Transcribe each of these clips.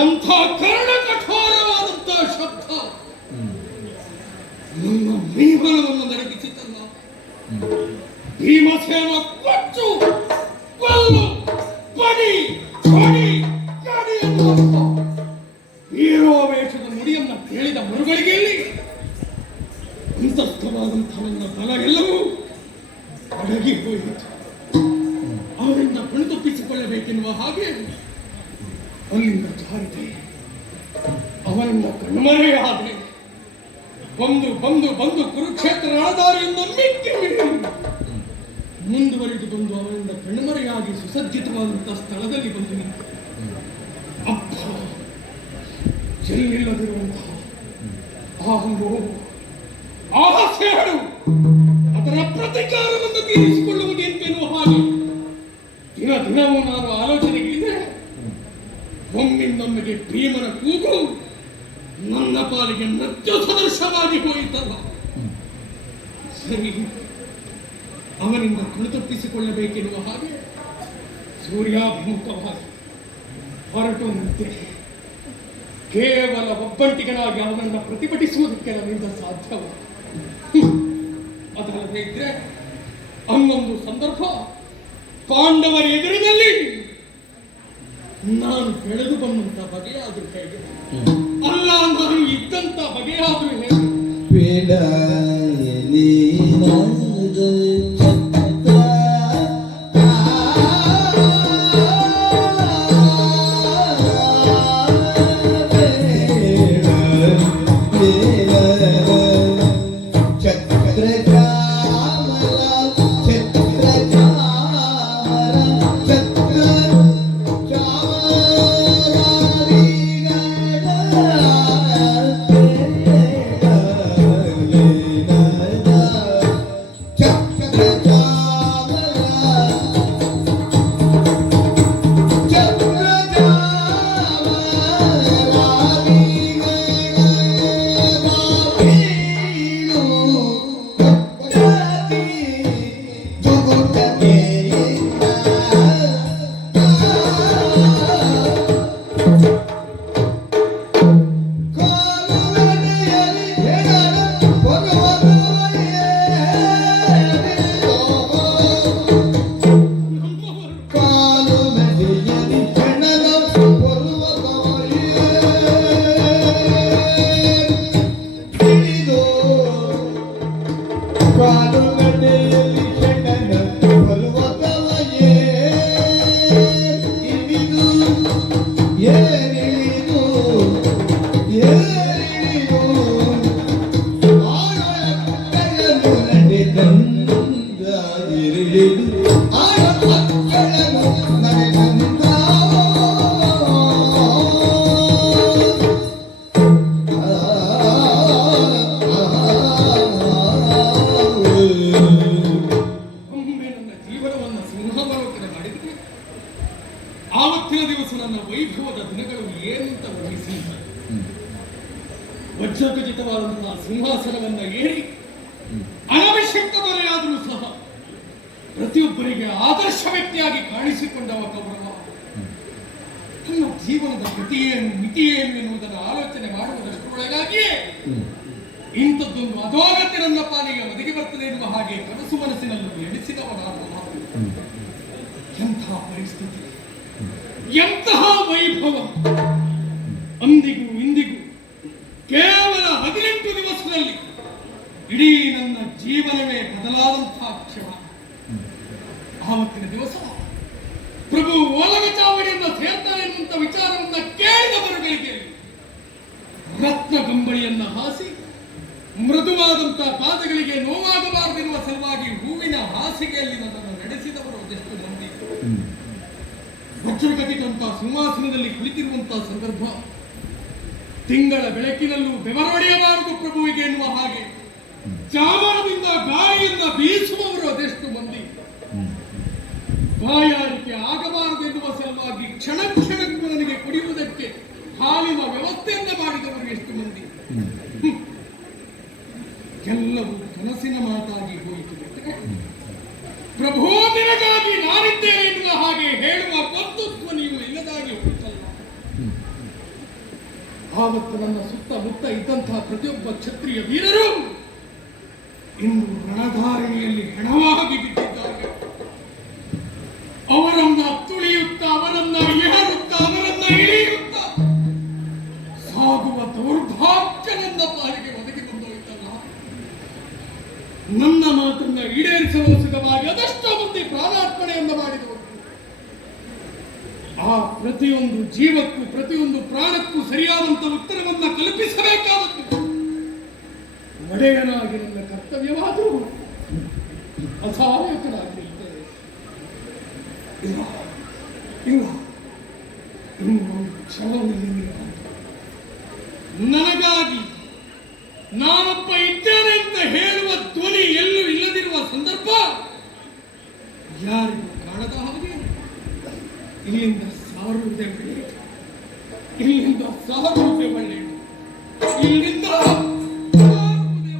ಎಂಥ ಕರ್ಣ ಕಠೋರವಾದಂತಹ ಶಬ್ದ ನನ್ನ ಭೀಮನವನ್ನು ನಡಗಿಸಿತಲ್ಲ. ಭೀಮಸೇನ ಕೊಚ್ಚು ಕೊಲ್ಲು ಪಡಿ ಪಡಿ ಕಡಿ ಎನ್ನುವಂತ ವೀರೋವೇಶದ ನುಡಿಯನ್ನು ಕೇಳಿದ ಮರುಗಳಿಗೆಯಲ್ಲಿ ಅಂತಸ್ಥವಾದಂತಹ ನನ್ನ ಬಲ ಎಲ್ಲವೂ ಅಡಗಿ ಹೋಯಿತು. ಅವರಿಂದ ಕಣ್ತಪ್ಪಿಸಿಕೊಳ್ಳಬೇಕೆನ್ನುವ ಹಾಗೆ ಅಲ್ಲಿಂದ ಜಾರಿದೆ. ಅವನನ್ನ ಕಣ್ಮರೆಯಾದೆ. ಬಂದು ಬಂದು ಬಂದು ಕುರುಕ್ಷೇತ್ರ ರಣದಾರಿಯಿಂದ ಮಿಕ್ಕಿ ಮುಂದುವರಿದು ಬಂದು ಅವನಿಂದ ಕಣ್ಮರೆಯಾಗಿ ಸುಸಜ್ಜಿತವಾದಂತಹ ಸ್ಥಳದಲ್ಲಿ ಬಂದು ನಿಂತು ಅಪ್ಪ ಎಲ್ಲಿಲ್ಲದಿರುವಂತಹ ಆಹ ಸೇಡು ಅದರ ಪ್ರತಿಕಾರವನ್ನು ತೀರಿಸಿಕೊಳ್ಳುವುದೆಂತೆನ್ನುವ ಹಾಗೆ ದಿನ ದಿನವೂ ನಾನು ಆಲೋಚನೆಗಿಳಿದೆ. ಒಮ್ಮಿಂದೊಮ್ಮೆಗೆ ಭೀಮನ ಕೂಗು ನನ್ನ ಪಾಲಿಗೆ ನೃತ್ಯ ಸದೃಶವಾಗಿ ಹೋಯಿತಲ್ಲ. ಸರಿ, ಅವನಿಂದ ಕಣ್ತಪ್ಪಿಸಿಕೊಳ್ಳಬೇಕೆನ್ನುವ ಹಾಗೆ ಸೂರ್ಯಾಭಿಮುಖವಾಗಿ ಹೊರಟು ನಿಂತೆ. ಕೇವಲ ಒಬ್ಬಂಟಿಗನಾಗಿ ಅವನನ್ನು ಪ್ರತಿಭಟಿಸುವುದಕ್ಕೆ ನನ್ನಿಂದ ಸಾಧ್ಯವ. ಅದಲ್ಲದೆ ಇದ್ರೆ ಅನ್ನೊಂದು ಸಂದರ್ಭ ಪಾಂಡವರ ಎದುರಿನಲ್ಲಿ ನಾನು ಬೆಳೆದು ಬಂದಂತ ಬಗೆಯಾದ್ರೂ ಹೇಗೆ, ಅಲ್ಲ ನಾನು ಇದ್ದಂತ ಬಗೆಯಾದ್ರೂ ಹೇಗೆ. ಮಾರುಕಟ್ಟೆಯಲ್ಲಿ ಷಂಡನ ಬರುವತವಯೇ ಇವಿದು ಏರಿಳಿದು ಏರಿಳಿದು ಆಳ ಮಕ್ಕಳನ್ನು ನಡೆದಂದಿರಿಳಿದು ಆಳ ಮಕ್ಕಳನ್ನು ನಡೆದಂದ ಒಮ್ಮೆ ನನ್ನ ಜೀವನವನ್ನು ಸಿಂಹಾವಲೋಕನ ಮಾಡಿದರೆ ಆವತ್ತಿನ ದಿವಸ ನನ್ನ ವೈಭವದ ದಿನಗಳು ಏನಂತ ವರ್ಣಿಸಿದ್ದಾರೆ. ವಜ್ರಖಚಿತವಾದಂತಹ ಸಿಂಹಾಸನವನ್ನ ಏರಿ ಅನವಶ್ಯಕ ದೊರೆಯಾದರೂ ಸಹ ಪ್ರತಿಯೊಬ್ಬರಿಗೆ ಆದರ್ಶ ವ್ಯಕ್ತಿಯಾಗಿ ಕಾಣಿಸಿಕೊಂಡವ ಕೌರವ ನನ್ನ ಜೀವನದ ಗತಿಯೇನು ಮಿತಿಯೇನು ಎನ್ನುವುದನ್ನು ಆಲೋಚನೆ ಮಾಡುವುದಷ್ಟರೊಳಗಾಗಿಯೇ ಇಂಥದ್ದೊಂದು ಅಧೋಗತಿ ನನ್ನ ಪಾಲಿಗೆ ಒದಗಿ ಬರ್ತದೆ ಎನ್ನುವ ಹಾಗೆ ಕನಸು ಮನಸ್ಸಿನಲ್ಲೂ ಎಣಿಸಿದವನಾದ ಮಾತು. ಎಂತಹ ಪರಿಸ್ಥಿತಿ, ಎಂತಹ ವೈಭವ! ಅಂದಿಗೂ ಇಂದಿಗೂ ಕೇವಲ 18 ದಿವಸದಲ್ಲಿ ಇಡೀ ನನ್ನ ಜೀವನವೇ ಬದಲಾದಂತಹ ಕ್ಷಣ. ಆವತ್ತಿನ ದಿವಸ ಪ್ರಭು ಓಲಗ ಚಾವಡಿಯಿಂದ ಸೇರ್ತಾರೆ ಎನ್ನುವಂತ ವಿಚಾರವನ್ನ ಕೇಳಿದವರುಗಳಿಗೆ ರತ್ನ ಗಂಬಳಿಯನ್ನ ಹಾಸಿ ಮೃದುವಾದಂತಹ ಪಾದಗಳಿಗೆ ನೋವಾಗಬಾರದೆನ್ನುವ ಸಲುವಾಗಿ ಹೂವಿನ ಹಾಸಿಗೆಯಲ್ಲಿ ನನ್ನನ್ನು ನಡೆಸಿದವರು ಅದೆಷ್ಟು ಮಂದಿ. ವಜ್ರಖಚಿತಂತಹ ಸಿಂಹಾಸನದಲ್ಲಿ ಕುಳಿತಿರುವಂತಹ ಸಂದರ್ಭ, ತಿಂಗಳ ಬೆಳಕಿನಲ್ಲೂ ಬೆವರೊಡೆಯಬಾರದು ಪ್ರಭುವಿಗೆ ಎನ್ನುವ ಹಾಗೆ ಚಾಮರದಿಂದ ಗಾಳಿಯಿಂದ ಬೀಸುವವರು ಅದೆಷ್ಟು ಮಂದಿ. ಬಾಯಾರಿಕೆ ಆಗಬಾರದು ಎನ್ನುವ ಸಲುವಾಗಿ ಕ್ಷಣ ಕ್ಷಣಕ್ಕೂ ನನಗೆ ಕುಡಿಯುವುದಕ್ಕೆ ಹಾಲಿನ ವ್ಯವಸ್ಥೆಯನ್ನ ಮಾಡಿದವರು ಎಷ್ಟು ಮಂದಿ. ಎಲ್ಲವೂ ಕನಸಿನ ಮಾತಾಗಿ ಹೋಯಿತು. ಪ್ರಭು ನಿನಗಾಗಿ ನಾನಿದ್ದೇನೆ ಎನ್ನುವ ಹಾಗೆ ಹೇಳುವ ಬಂಧುತ್ವ ನೀವು ಇಲ್ಲದಾಗಿ ಹೋಯಿತಲ್ಲ. ಆವತ್ತು ನನ್ನ ಸುತ್ತಮುತ್ತ ಇದ್ದಂತಹ ಪ್ರತಿಯೊಬ್ಬ ಕ್ಷತ್ರಿಯ ವೀರರು ಇಂದು ರಣಧಾರಣಿಯಲ್ಲಿ ಹೆಣವಾಗಿ ಬಿಟ್ಟಿದ್ದಾರೆ. ಅವರನ್ನ ತುಳಿಯುತ್ತ, ಅವರನ್ನ ಏರುತ್ತ, ಅವರನ್ನ ಇಳಿಯುತ್ತ ಸಾಗುವ ದೌರ್ಭಾಗ್ಯ ನನ್ನ ಪಾಲಿಗೆ ಒದಗಿ ಬಂದೋಯ್ತಲ್ಲ. ನನ್ನ ಮಾತನ್ನ ಈಡೇರಿಸಲು ಸುಖವಾಗಿ ಅದೆಷ್ಟೋ ಮಂದಿ ಪ್ರಾಣಾರ್ಪಣೆಯನ್ನು ಮಾಡಿದವರು. ಆ ಪ್ರತಿಯೊಂದು ಜೀವಕ್ಕೂ ಪ್ರತಿಯೊಂದು ಪ್ರಾಣಕ್ಕೂ ಸರಿಯಾದಂತ ಉತ್ತರವನ್ನ ಕಲ್ಪಿಸಬೇಕಾದದ್ದು ಒಡೆಯನಾಗಿ ನನ್ನ ಕರ್ತವ್ಯವಾದರೂ ಅಸಹಾಯಕನಾಗಿರುತ್ತದೆ. ಇಲ್ಲ ಇಲ್ಲ, ಇನ್ನು ಕ್ಷಣದಲ್ಲಿ ನನಗಾಗಿ ನಾನೊಬ್ಬ ಇದ್ದೇನೆ ಅಂತ ಹೇಳುವ ಧ್ವನಿ ಎಲ್ಲೂ ಇಲ್ಲದಿರುವ ಸಂದರ್ಭ ಯಾರಿಗೂ ಕಾಣದ ಹಾಗೆ ಇಲ್ಲಿಂದ ಸಾರುವುದೇ ಒಳ್ಳೆಯದು, ಇಲ್ಲಿಂದ ಸಾರುವುದೇ ಒಳ್ಳೆಯದು, ಇಲ್ಲಿಂದ ಸಾರುವುದೇ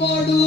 ಮಾಡು